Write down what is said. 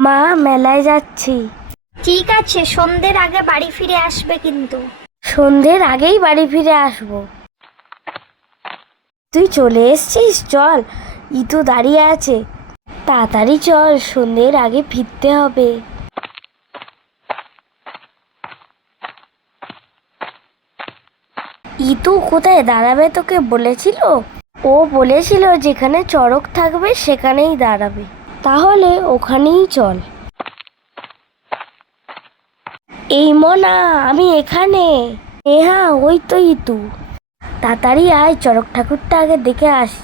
মা, মেলায় যাচ্ছি। ঠিক আছে, সন্ধ্যের আগে বাড়ি ফিরে আসবে কিন্তু। সন্ধ্যের আগেই বাড়ি ফিরে আসবো। তুই চলে এসছিস, চল। ইতু দাঁড়িয়ে আছে, তাড়াতাড়ি চল, সন্ধ্যের আগে ফিরতে হবে। ইতু কোথায় দাঁড়াবে তোকে বলেছিল? ও বলেছিল যেখানে চড়ক থাকবে সেখানেই দাঁড়াবে। তাহলে ওখানেই চল। এই মনা, আমি এখানে। হ্যাঁ, ওই তো ইতু। তাড়াতাড়ি আয়, চড়ক ঠাকুরটা আগে দেখে আসি।